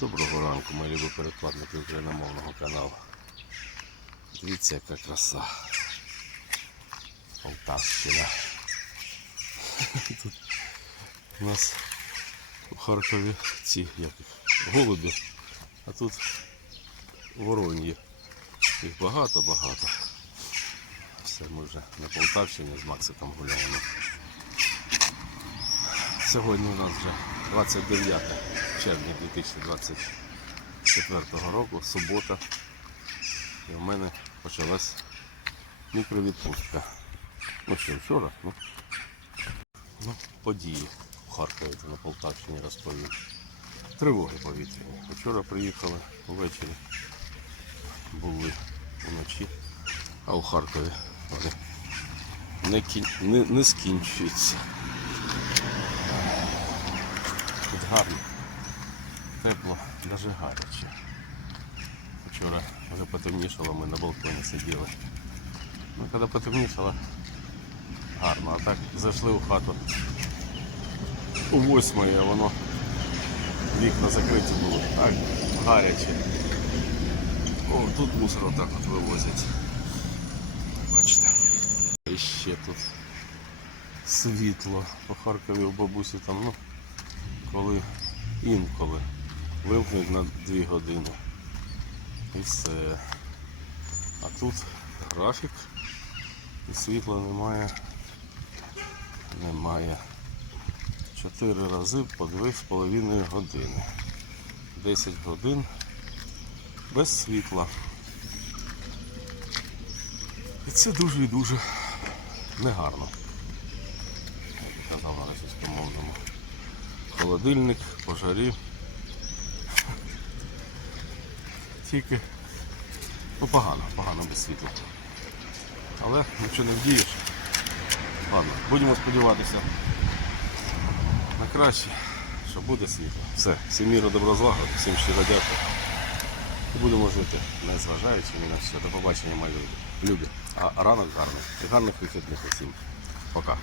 Доброго ранку, мої любі перекладники україномовного каналу. Дивіться, яка краса. Полтавщина. Тут у нас у Харкові ці як голуби, а тут вороньї. Їх багато-багато. Все, ми вже на Полтавщині з Максиком гуляємо. Сьогодні у нас вже 29 червня 2024 року, субота. І в мене почалась мікровідпустка. Ну що, вчора, ну, ну події в Харкові на Полтавщині розповім. Тривоги повітряні. Вчора приїхали ввечері, були вночі, а у Харкові вони не, кін... не, не скінчуються. Тут гарно, тепло, навіть гаряче. Вчора вже потемнішало, ми на балконі сиділи. Ну, коли потемнішало, гарно, а так зайшли у хату у восьмої, воно вікна закриті були. Так, гаряче. О, тут мусор отак от вивозять. Бачите. І ще тут світло. По Харкові у бабусі там, ну, коли інколи вимкнуть на 2 години. І все. А тут графік і світла немає. Немає. Чотири рази по 2,5 години. 10 годин без світла. І це дуже і дуже негарно. Як казав на російськомовному холодильник, пожарі. Тільки ну погано, погано без світла. Але нічого не вдієш. Ладно, будемо сподіватися на краще, що буде світло. Все, всім міру добро всім щиро дякую. І будемо жити, не зважаючи ні на що. До побачення, мої люди. Любі. А ранок гарний. І гарних вихідних усім. Пока.